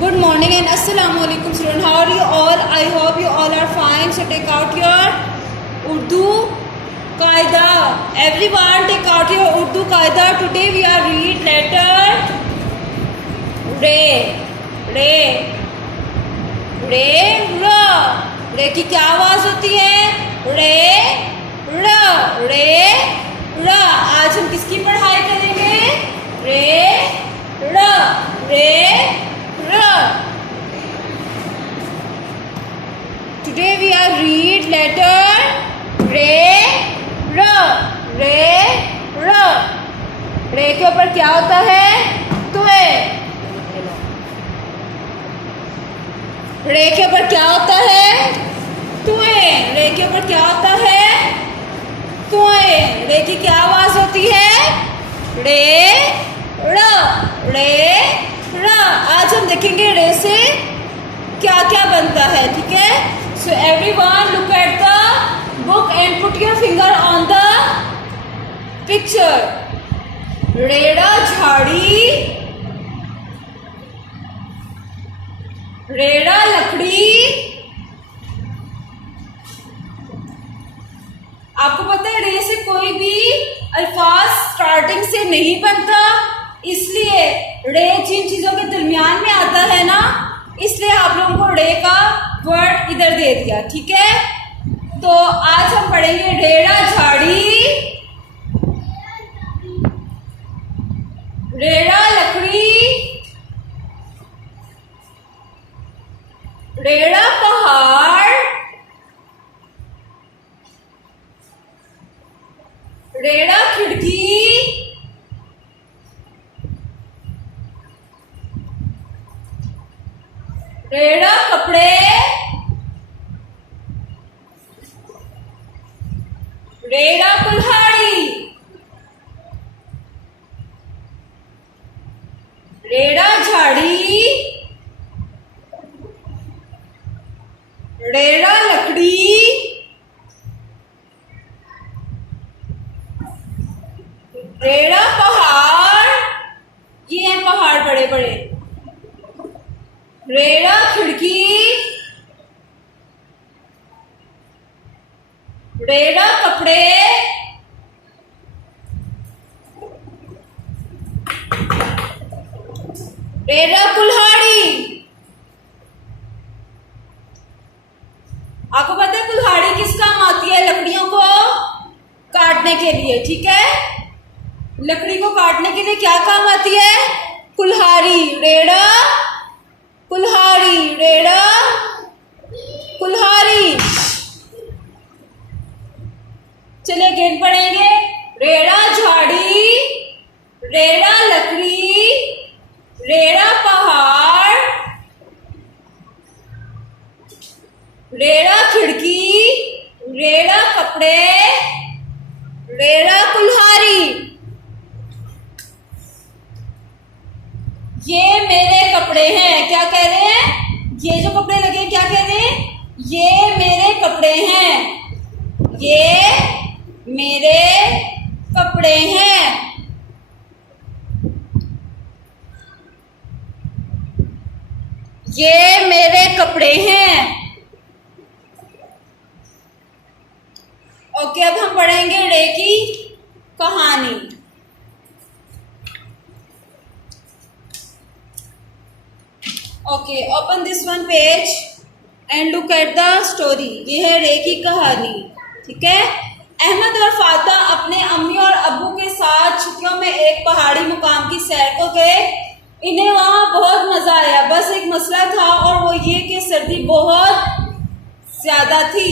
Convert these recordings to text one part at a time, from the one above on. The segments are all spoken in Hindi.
Good morning and Assalamu alaikum students. How are you all? I hope you all are fine. So take out your Urdu Qaida. Everyone take out your Urdu Qaida. Today we are read letter Re. Re. Re. Ra. Re की क्या आवाज होती है? Re. Ra. Re. Ra. आज हम किसकी पढ़ाई करेंगे? Re. Ra. Re. Today we are read letter Re. Ra. Re. Ra. Re के ऊपर क्या होता है? तुए. रे के ऊपर क्या होता है? तुए. रे के ऊपर क्या होता है? तुए. रे की क्या आवाज होती है? रे. रा. रे. रा. आज हम देखेंगे रे से क्या क्या बनता है. ठीक है. So everyone look at the book and put your finger on the picture. रेड़ा झाड़ी. रेड़ा लकड़ी. आपको पता है रे से कोई भी अल्फाज स्टार्टिंग से नहीं बनता, इसलिए रे जिन चीजों के दरमियान में आता है ना, इसलिए आप लोगों को रे का वर्ड इधर दे दिया. ठीक है. तो आज हम पढ़ेंगे रेड़ा झाड़ी, रेड़ा लकड़ी, रेड़ा पहाड़, रेड़ा खिड़की, रेड़ा कपड़े, रेड़ा कुल्हाड़ी, रेड़ा झाड़ी, रेड़ा लकड़ी, रेड़ा पहाड़, ये हैं पहाड़ बड़े बड़े, रेड़ा खिड़की, रेड़ा कपड़े, रेड़ा कुल्हाड़ी. आपको पता है कुल्हाड़ी किस काम आती है? लकड़ियों को काटने के लिए. ठीक है. लकड़ी को काटने के लिए क्या काम आती है? कुल्हाड़ी. रेड़ा कुल्हाड़ी. रेड़ा कुल्हाड़ी. चलिए गेंद पढ़ेंगे. रेड़ा झाड़ी, रेड़ा लकड़ी, रेड़ा पहाड़, रेड़ा खिड़की, रेड़ा कपड़े, रेड़ा कुल्हाड़ी. ये मेरे कपड़े हैं. क्या कह रहे हैं? ये जो कपड़े लगे क्या कह रहे हैं? ये मेरे कपड़े हैं. ये मेरे कपड़े हैं. ये मेरे कपड़े हैं. ओके. अब हम पढ़ेंगे रे की कहानी. Okay. Open this one page and look at the story. ये है रे की कहानी. ठीक है. अहमद और फाता अपने अम्मी और अब्बू के साथ छुट्टियों में एक पहाड़ी मुकाम की सैर को गए. इन्हें वहां बहुत मजा आया. बस एक मसला था और वो ये कि सर्दी बहुत ज्यादा थी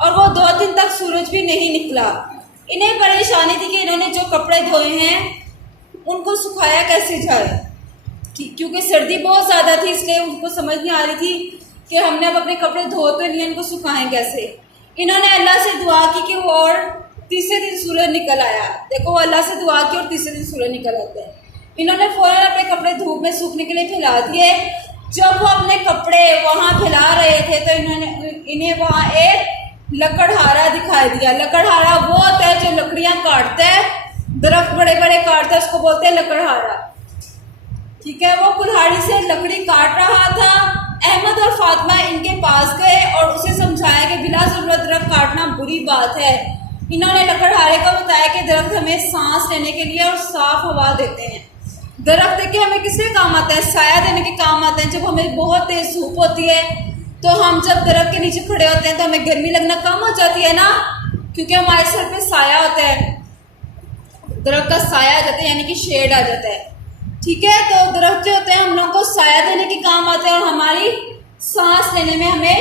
और वो 2 दिन तक सूरज भी नहीं निकला. इन्हें परेशानी थी कि इन्होंने जो कपड़े धोए हैं उनको सुखाया कैसे जाए, क्योंकि सर्दी बहुत ज्यादा थी, इसलिए उनको समझ नहीं आ रही थी कि हमने अब अपने कपड़े धो तो नहीं, इनको सुखाएं कैसे. इन्होंने अल्लाह से दुआ की कि वो और तीसरे दिन सूरज निकल आया. देखो वो अल्लाह से दुआ की और तीसरे दिन सूरज निकल आते हैं. इन्होंने फौरन अपने कपड़े धूप में सूखने के लिए फैला दिए. जब वो अपने कपड़े वहां फैला रहे थे तो इन्हें वहां एक लकड़हारा दिखाई दिया. लकड़हारा वो होता है जो लकड़ियां काटता है, दरख्त बड़े बड़े काटता है, उसको बोलते हैं लकड़हारा. ठीक है। वो कुल्हाड़ी से लकड़ी काट रहा था। अहमद और फातिमा इनके पास गए और उसे समझाया कि बिला जरूरत दरख्त काटना बुरी बात है। इन्होंने लकड़हारे को बताया कि दरख्त हमें सांस लेने के लिए और साफ हवा देते हैं। दरख्त देखिए हमें किसके काम आता है, साया देने के काम आते हैं। जब हमें बहुत तेज धूप होती है तो हम जब दरख्त के नीचे खड़े होते हैं तो हमें गर्मी लगना कम हो जाती है ना, क्योंकि हमारे सर पे साया होता है, दरख्त का साया आ जाता है, यानी कि शेड आ जाता है। ठीक है, तो दरख्त जो होते हैं हम लोगों को साया देने के काम आते हैं और हमारी सांस लेने में हमें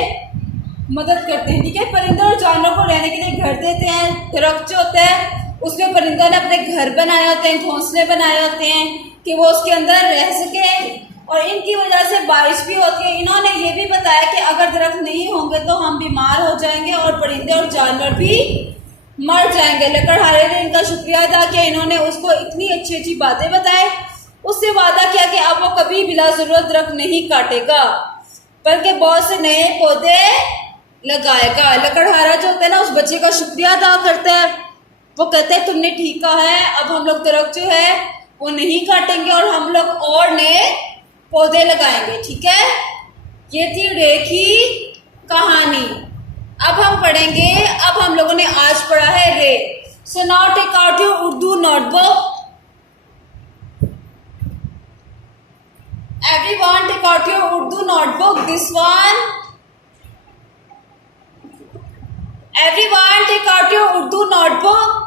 मदद करते हैं। ठीक है, परिंदों और जानवरों को रहने के लिए घर देते हैं। दरख्त जो होता है उसमें परिंदों ने अपने घर बनाए होते हैं, घोंसले बनाए होते हैं कि वो उसके अंदर रह सके, और इनकी वजह से बारिश भी होती है। इन्होंने ये भी बताया कि अगर दरख्त नहीं होंगे तो हम बीमार हो जाएंगे और परिंदे और जानवर भी मर जाएंगे। लकड़हारे ने इनका शुक्रिया अदा किया, इन्होंने उसको इतनी अच्छी अच्छी बातें बताए। उससे वादा किया कि अब वो कभी बिला जरूरत दरख्त नहीं काटेगा बल्कि बहुत से नए पौधे लगाएगा। लकड़हारा जो होता है ना उस बच्चे का शुक्रिया अदा करता है। वो कहते हैं तुमने ठीक कहा है, अब हम लोग दरख्त जो है वो नहीं काटेंगे और हम लोग और नए पौधे लगाएंगे। ठीक है, ये थी रे की कहानी। अब हम पढ़ेंगे, अब हम लोगों ने आज पढ़ा है रे। So now take out your Urdu notebook. Everyone take out your Urdu notebook. This one. Everyone take out your Urdu notebook.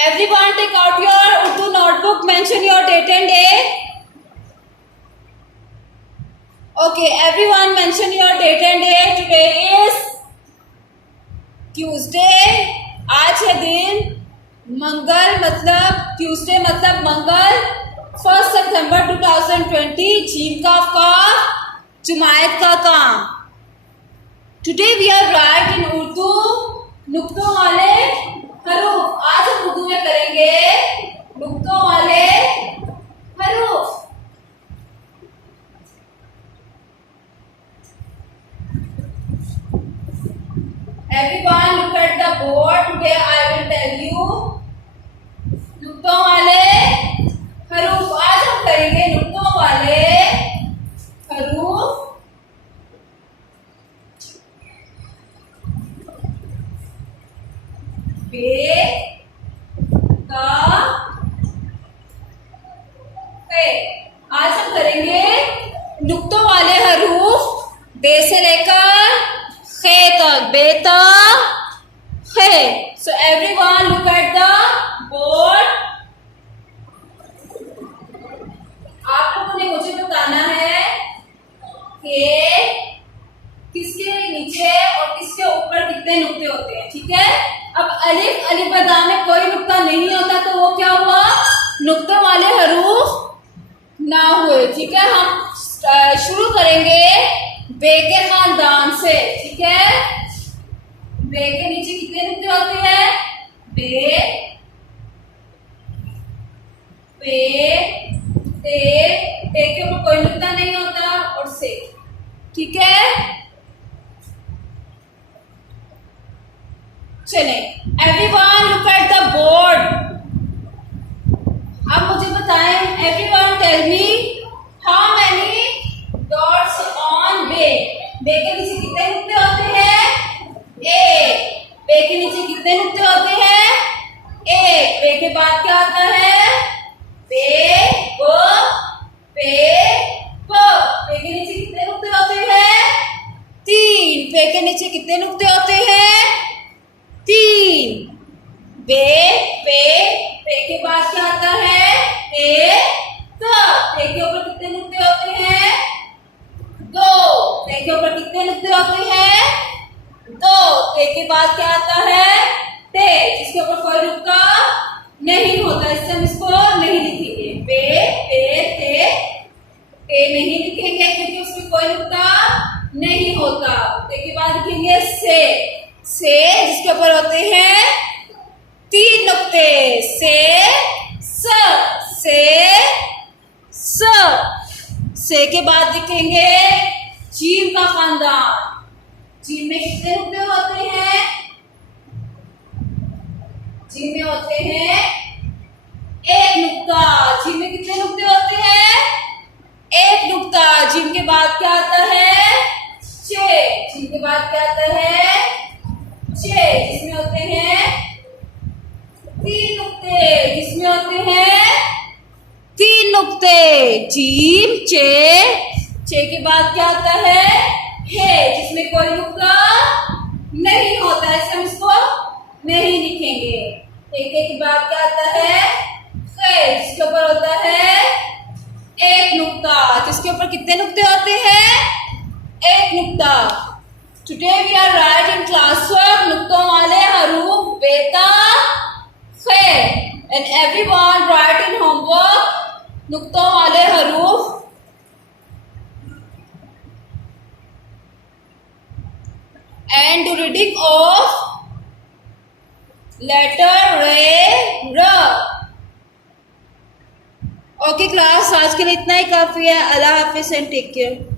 Everyone take out your Urdu notebook. Mention your date and day. Okay, everyone mention your date and day. Today is Tuesday. आज है दिन मंगल, मतलब Tuesday मतलब मंगल, 1 सितंबर 2020। जीम का जुमायत का काम। Today we are write in Urdu नुक्तों वाले हरूफ। आज हम उर्दू में करेंगे नुक्तों वाले हरूफ। Everyone look at the board. Today I will tell you नुक्तों वाले हरूफ। आज हम करेंगे नुक्तों वाले हरूफ। बे का है। आज हम करेंगे नुक्तों वाले हरूफ बे से लेकर खे तक, बे तक खे। So everyone look at the board. आप लोगों ने मुझे बताना है कि किसके नीचे और किसके ऊपर कितने नुक्ते होते हैं। ठीक है, अब अलिफ अलिफ बदा में कोई नुक्ता नहीं होता तो वो क्या हुआ, नुक्तों वाले हरूफ ना हुए। ठीक है, हम शुरू करेंगे बे के खानदान से। ठीक है, बे के नीचे कितने नुक्ते होते हैं, बे, पे, ते के ऊपर कोई नुक्ता नहीं होता, और से। ठीक है, चले everyone look at the board. अब मुझे बताएं, everyone tell me how many dots on बे। बे के नीचे कितने नुक्ते होते हैं, एक। बे के नीचे कितने नुक्ते होते हैं, एक। बे के बाद क्या आता है, बे ब, पे प। बे के नीचे कितने नुक्ते होते हैं, तीन। बे के नीचे कितने नुक्ते होते हैं, तीन। बे पे के बाद क्या आता है, पे के ऊपर कितने नुक्ते होते हैं, ते के ऊपर कितने नुक्ते होते हैं? 2। ते के बाद क्या आता है? ते, जिसके ऊपर कोई नुक्ता नहीं होता, इससे हम इसको नहीं लिखेंगे। पे नहीं लिखेंगे क्योंकि उसमें कोई नुक्ता नहीं होता। ते के बाद लिखेंगे से, जिसके ऊपर होते हैं 3 नुक्ते। से के बाद लिखेंगे जीम का खानदान। जीम में कितने नुक्ते होते हैं? जीम में होते हैं 1 नुक्ता। जीम में कितने नुक्ते होते हैं? 1 नुक्ता। जीम के बाद क्या आता है? जीम के बाद क्या आता है? जिसमें होते हैं 3 नुक्ते। जिसमें होते हैं 3 नुक्ते। जीम चे के बाद क्या आता है? जिसमें कोई नुक्ता नहीं होता, इससे हम इसको नहीं लिखेंगे। के बाद क्या आता है? जिसके ऊपर होता है 1 नुक्ता। जिसके ऊपर कितने नुक्ते होते हैं? 1 नुक्ता। Today we are writing class work नुक्तों वाले हरूफ बेता खे and everyone write in homework नुक्तों वाले हरूफ and do reading of letter र। ओके क्लास, आज के लिए इतना ही काफी है। अल्लाह हाफिज एंड टेक केयर।